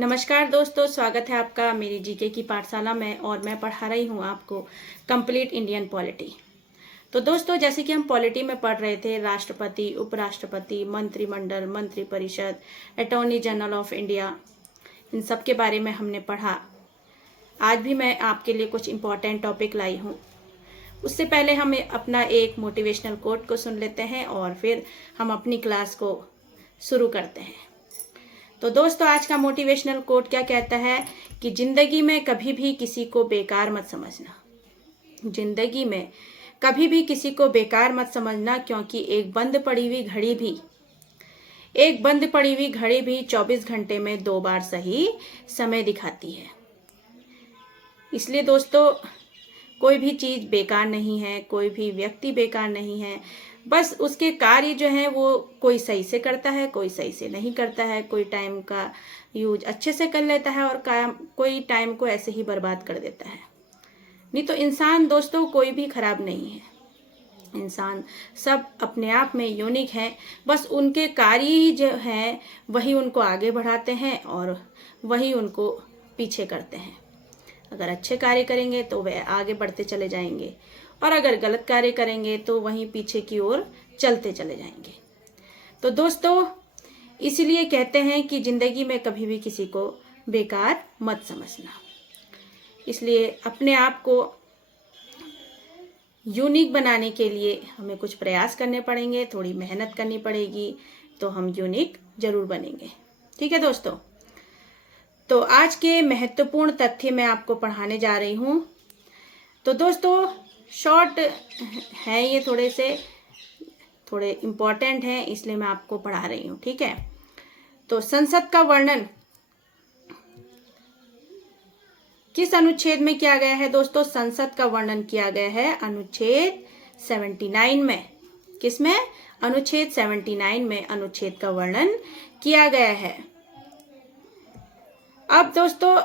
नमस्कार दोस्तों, स्वागत है आपका मेरी जीके की पाठशाला में और मैं पढ़ा रही हूँ आपको कंप्लीट इंडियन पॉलिटी। तो दोस्तों, जैसे कि हम पॉलिटी में पढ़ रहे थे, राष्ट्रपति, उपराष्ट्रपति, मंत्रिमंडल, मंत्रिपरिषद, अटॉर्नी जनरल ऑफ इंडिया, इन सब के बारे में हमने पढ़ा। आज भी मैं आपके लिए कुछ इम्पोर्टेंट टॉपिक लाई हूँ। उससे पहले हम अपना एक मोटिवेशनल कोट को सुन लेते हैं और फिर हम अपनी क्लास को शुरू करते हैं। तो दोस्तों, आज का मोटिवेशनल कोट क्या कहता है कि जिंदगी में कभी भी किसी को बेकार मत समझना। जिंदगी में कभी भी किसी को बेकार मत समझना, क्योंकि एक बंद पड़ी हुई घड़ी भी 24 घंटे में 2 बार सही समय दिखाती है। इसलिए दोस्तों, कोई भी चीज़ बेकार नहीं है, कोई भी व्यक्ति बेकार नहीं है। बस उसके कार्य जो हैं वो कोई सही से करता है, कोई सही से नहीं करता है, कोई टाइम का यूज अच्छे से कर लेता है और कोई टाइम को ऐसे ही बर्बाद कर देता है। नहीं तो इंसान दोस्तों कोई भी खराब नहीं है। इंसान सब अपने आप में यूनिक हैं। बस उनके कार्य ही जो हैं वही उनको आगे बढ़ाते हैं और वही उनको पीछे करते हैं। अगर अच्छे कार्य करेंगे तो वे आगे बढ़ते चले जाएंगे और अगर गलत कार्य करेंगे तो वहीं पीछे की ओर चलते चले जाएंगे। तो दोस्तों, इसलिए कहते हैं कि जिंदगी में कभी भी किसी को बेकार मत समझना। इसलिए अपने आप को यूनिक बनाने के लिए हमें कुछ प्रयास करने पड़ेंगे, थोड़ी मेहनत करनी पड़ेगी, तो हम यूनिक जरूर बनेंगे। ठीक है दोस्तों, तो आज के महत्वपूर्ण तथ्य मैं आपको पढ़ाने जा रही हूँ। तो दोस्तों, शॉर्ट है, ये थोड़े इम्पोर्टेंट हैं, इसलिए मैं आपको पढ़ा रही हूँ। ठीक है, तो संसद का वर्णन किस अनुच्छेद में किया गया है दोस्तों? संसद का वर्णन किया गया है अनुच्छेद 79 में। किसमें? अनुच्छेद 79 में अनुच्छेद का वर्णन किया गया है। अब दोस्तों,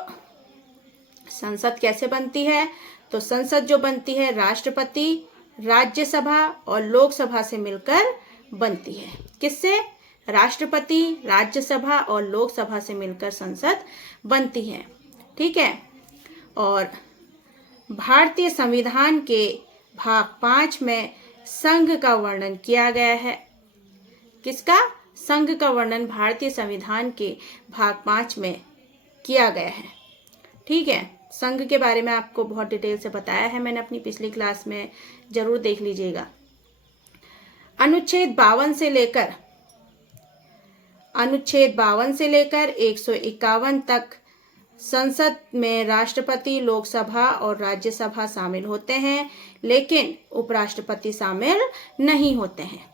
संसद कैसे बनती है? तो संसद जो बनती है राष्ट्रपति, राज्यसभा और लोकसभा से मिलकर बनती है। किससे? राष्ट्रपति, राज्यसभा और लोकसभा से मिलकर संसद बनती है। ठीक है, और भारतीय संविधान के भाग 5 में संघ का वर्णन किया गया है। किसका? संघ का वर्णन भारतीय संविधान के भाग 5 में किया गया है। ठीक है, संघ के बारे में आपको बहुत डिटेल से बताया है मैंने अपनी पिछली क्लास में, जरूर देख लीजिएगा। अनुच्छेद 52 से लेकर 151 तक संसद में राष्ट्रपति, लोकसभा और राज्यसभा शामिल होते हैं, लेकिन उपराष्ट्रपति शामिल नहीं होते हैं।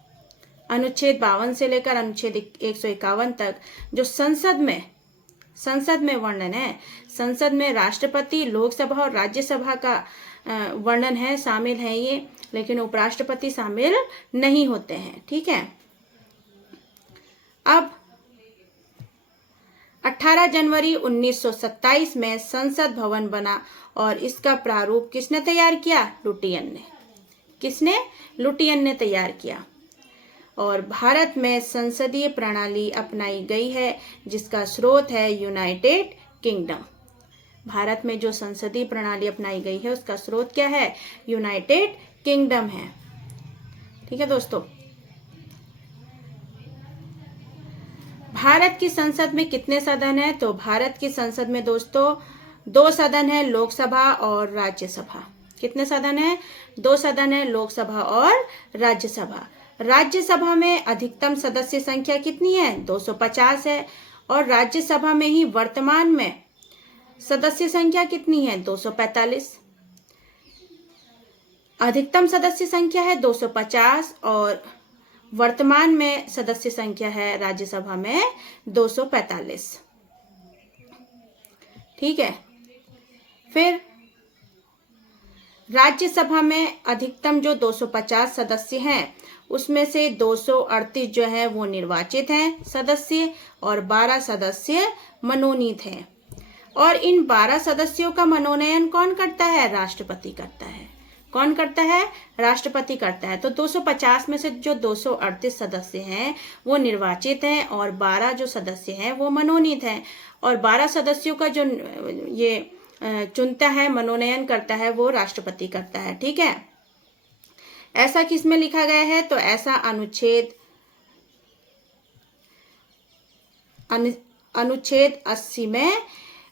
अनुच्छेद 52 से लेकर अनुच्छेद 151 तक जो संसद में वर्णन है, संसद में राष्ट्रपति, लोकसभा और राज्यसभा का वर्णन है, शामिल है ये, लेकिन उपराष्ट्रपति शामिल नहीं होते हैं। ठीक है, अब 18 जनवरी 1927 में संसद भवन बना और इसका प्रारूप किसने तैयार किया? लुटियन ने। किसने? लुटियन ने तैयार किया। और भारत में संसदीय प्रणाली अपनाई गई है जिसका स्रोत है यूनाइटेड किंगडम। भारत में जो संसदीय प्रणाली अपनाई गई है उसका स्रोत क्या है? यूनाइटेड किंगडम है। ठीक है दोस्तों, भारत की संसद में कितने सदन हैं? तो भारत की संसद में दोस्तों 2 सदन है, लोकसभा और राज्यसभा। कितने सदन है? 2 सदन है, लोकसभा और राज्यसभा। राज्यसभा में अधिकतम सदस्य संख्या कितनी है? 250 है। और राज्यसभा में ही वर्तमान में सदस्य संख्या कितनी है? 245। अधिकतम सदस्य संख्या है 250 और वर्तमान में सदस्य संख्या है राज्यसभा में 245। ठीक है, फिर राज्यसभा में अधिकतम जो 250 सदस्य हैं उसमें से 238 जो है वो निर्वाचित हैं सदस्य और 12 सदस्य मनोनीत हैं। और इन 12 सदस्यों का मनोनयन कौन करता है? राष्ट्रपति करता है। कौन करता है? राष्ट्रपति करता है। तो 250 में से जो 238 सदस्य हैं वो निर्वाचित हैं और 12 जो सदस्य हैं वो मनोनीत हैं। और 12 सदस्यों का जो ये चुनता है, मनोनयन करता है, वो राष्ट्रपति करता है। ठीक है, ऐसा किसमें लिखा गया है? तो ऐसा अनुच्छेद 80 में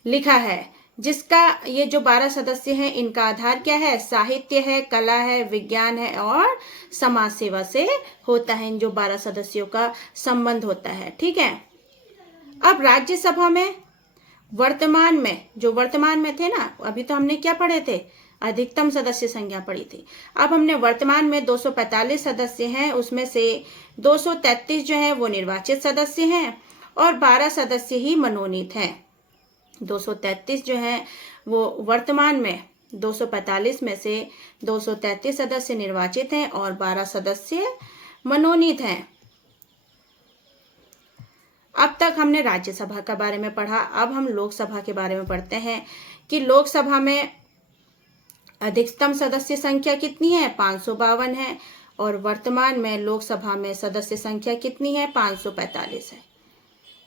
लिखा है, जिसका ये जो 12 सदस्य हैं इनका आधार क्या है? साहित्य है, कला है, विज्ञान है और समाज सेवा से होता है। इन जो 12 सदस्यों का संबंध होता है। ठीक है, अब राज्यसभा में वर्तमान में थे ना, अभी तो हमने क्या पढ़े थे? अधिकतम सदस्य संख्या पढ़ी थी। अब हमने वर्तमान में 245 सदस्य हैं, उसमें से 233 जो है वो निर्वाचित सदस्य हैं और 12 सदस्य ही मनोनीत हैं। 233 जो है वो वर्तमान में 245 में से 233 सदस्य निर्वाचित हैं और 12 सदस्य मनोनीत हैं। अब तक हमने राज्यसभा के बारे में पढ़ा। अब हम लोकसभा के बारे में पढ़ते हैं कि लोकसभा में अधिकतम सदस्य संख्या कितनी है? 552 है और वर्तमान में लोकसभा में सदस्य संख्या कितनी है? 545 है।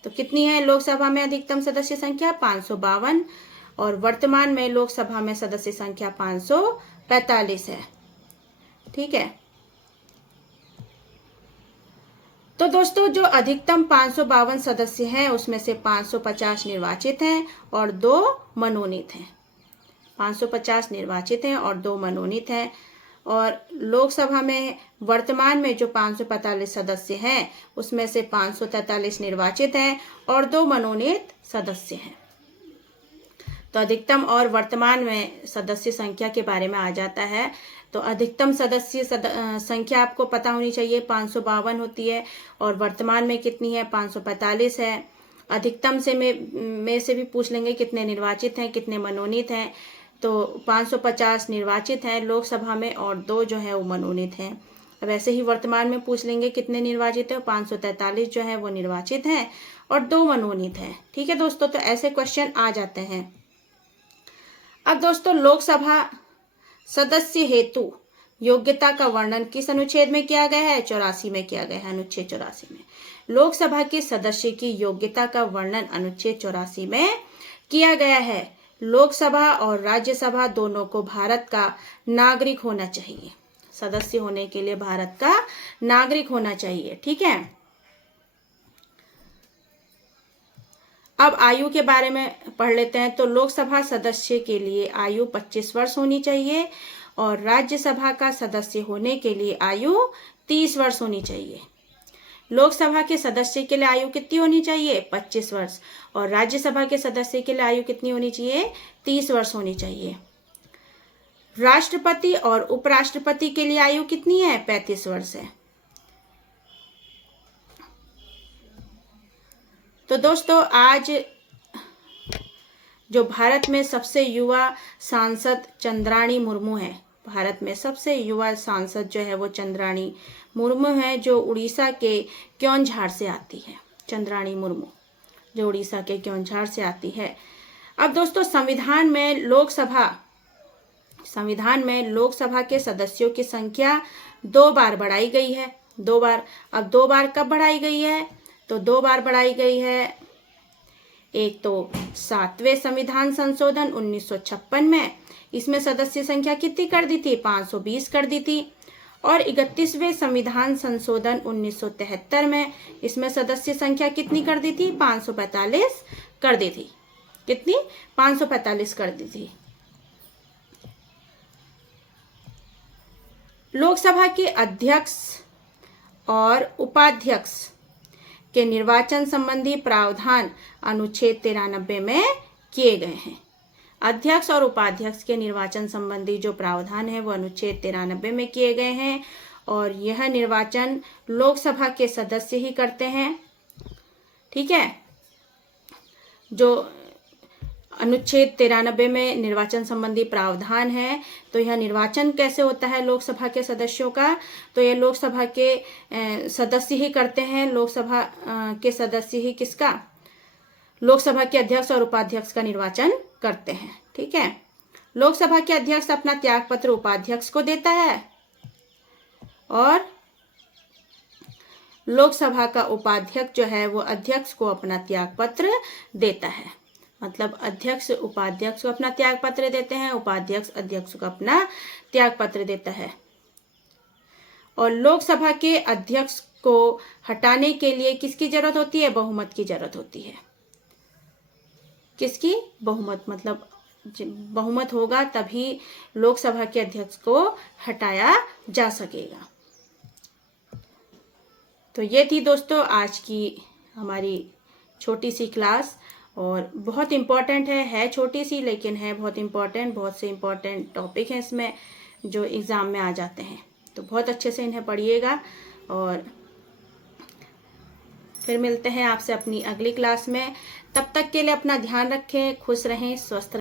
तो कितनी है लोकसभा में अधिकतम सदस्य संख्या? 552 और वर्तमान में लोकसभा में सदस्य संख्या 545 है। ठीक है, तो दोस्तों जो अधिकतम 552 सदस्य हैं उसमें से 550 निर्वाचित हैं और 2 मनोनीत हैं। 550 निर्वाचित हैं और 2 मनोनीत हैं। और लोकसभा में वर्तमान में जो 545 सदस्य हैं उसमें से 543 निर्वाचित हैं और 2 मनोनीत सदस्य हैं। तो अधिकतम और वर्तमान में सदस्य संख्या के बारे में आ जाता है। तो अधिकतम सदस्य संख्या आपको पता होनी चाहिए, 552 होती है और वर्तमान में कितनी है? 545 है। अधिकतम से में से भी पूछ लेंगे कितने निर्वाचित हैं, कितने मनोनीत हैं। तो 550 निर्वाचित हैं लोकसभा में और 2 जो है वो मनोनीत हैं। अब ऐसे ही वर्तमान में पूछ लेंगे कितने निर्वाचित हैं, 543 जो है वो निर्वाचित हैं और 2 मनोनीत हैं। ठीक है दोस्तों, तो ऐसे क्वेश्चन आ जाते हैं। अब दोस्तों लोकसभा सदस्य हेतु योग्यता का वर्णन किस अनुच्छेद में किया गया है? 84 में किया गया है, अनुच्छेद 84 में। लोकसभा के सदस्य की योग्यता का वर्णन अनुच्छेद 84 में किया गया है। लोकसभा और राज्यसभा दोनों को भारत का नागरिक होना चाहिए। सदस्य होने के लिए भारत का नागरिक होना चाहिए। ठीक है, अब आयु के बारे में पढ़ लेते हैं। तो लोकसभा सदस्य के लिए आयु 25 वर्ष होनी चाहिए और राज्यसभा का सदस्य होने के लिए आयु 30 वर्ष होनी चाहिए। लोकसभा के सदस्य के लिए आयु कितनी होनी चाहिए? 25 वर्ष और राज्यसभा के सदस्य के लिए आयु कितनी होनी चाहिए? 30 वर्ष होनी चाहिए। राष्ट्रपति और उपराष्ट्रपति के लिए आयु कितनी है? 35 वर्ष है। तो दोस्तों आज जो भारत में सबसे युवा सांसद चंद्राणी मुर्मू है, भारत में सबसे युवा सांसद जो है वो चंद्राणी मुर्मू है, जो उड़ीसा के क्योंझार से आती है। चंद्राणी मुर्मू जो उड़ीसा के क्योंझार से आती है। अब दोस्तों संविधान में लोकसभा के सदस्यों की संख्या 2 बार बढ़ाई गई है। 2 बार। अब 2 बार कब बढ़ाई गई है? तो 2 बार बढ़ाई गई है। एक तो 7वें संविधान संशोधन 1956 में, इसमें सदस्य संख्या कितनी कर दी थी? 520 कर दी थी। और 31वें संविधान संशोधन 1973 में, इसमें सदस्य संख्या कितनी कर दी थी? 545 कर दी थी। कितनी? 545 कर दी थी। लोकसभा के अध्यक्ष और उपाध्यक्ष के निर्वाचन संबंधी प्रावधान अनुच्छेद 93 में किए गए हैं। अध्यक्ष और उपाध्यक्ष के निर्वाचन संबंधी जो प्रावधान है वो अनुच्छेद 93 में किए गए हैं और यह निर्वाचन लोकसभा के सदस्य ही करते हैं। ठीक है, जो अनुच्छेद 93 में निर्वाचन संबंधी प्रावधान है, तो यह निर्वाचन कैसे होता है लोकसभा के सदस्यों का? तो यह लोकसभा के सदस्य ही करते हैं। लोकसभा के सदस्य ही लोकसभा के अध्यक्ष और उपाध्यक्ष का निर्वाचन करते हैं। ठीक है, लोकसभा के अध्यक्ष अपना त्यागपत्र उपाध्यक्ष को देता है और लोकसभा का उपाध्यक्ष जो है वो अध्यक्ष को अपना त्यागपत्र देता है। मतलब अध्यक्ष उपाध्यक्ष को अपना त्यागपत्र देते हैं, उपाध्यक्ष अध्यक्ष को अपना त्यागपत्र देता है। और लोकसभा के अध्यक्ष को हटाने के लिए किसकी जरूरत होती है? बहुमत की जरूरत होती है। किसकी? बहुमत। मतलब बहुमत होगा तभी लोकसभा के अध्यक्ष को हटाया जा सकेगा। तो ये थी दोस्तों आज की हमारी छोटी सी क्लास, और बहुत इम्पॉर्टेंट है छोटी सी लेकिन है बहुत इम्पॉर्टेंट। बहुत से इम्पॉर्टेंट टॉपिक हैं इसमें जो एग्ज़ाम में आ जाते हैं, तो बहुत अच्छे से इन्हें पढ़िएगा। और फिर मिलते हैं आपसे अपनी अगली क्लास में। तब तक के लिए अपना ध्यान रखें, खुश रहें, स्वस्थ रहें।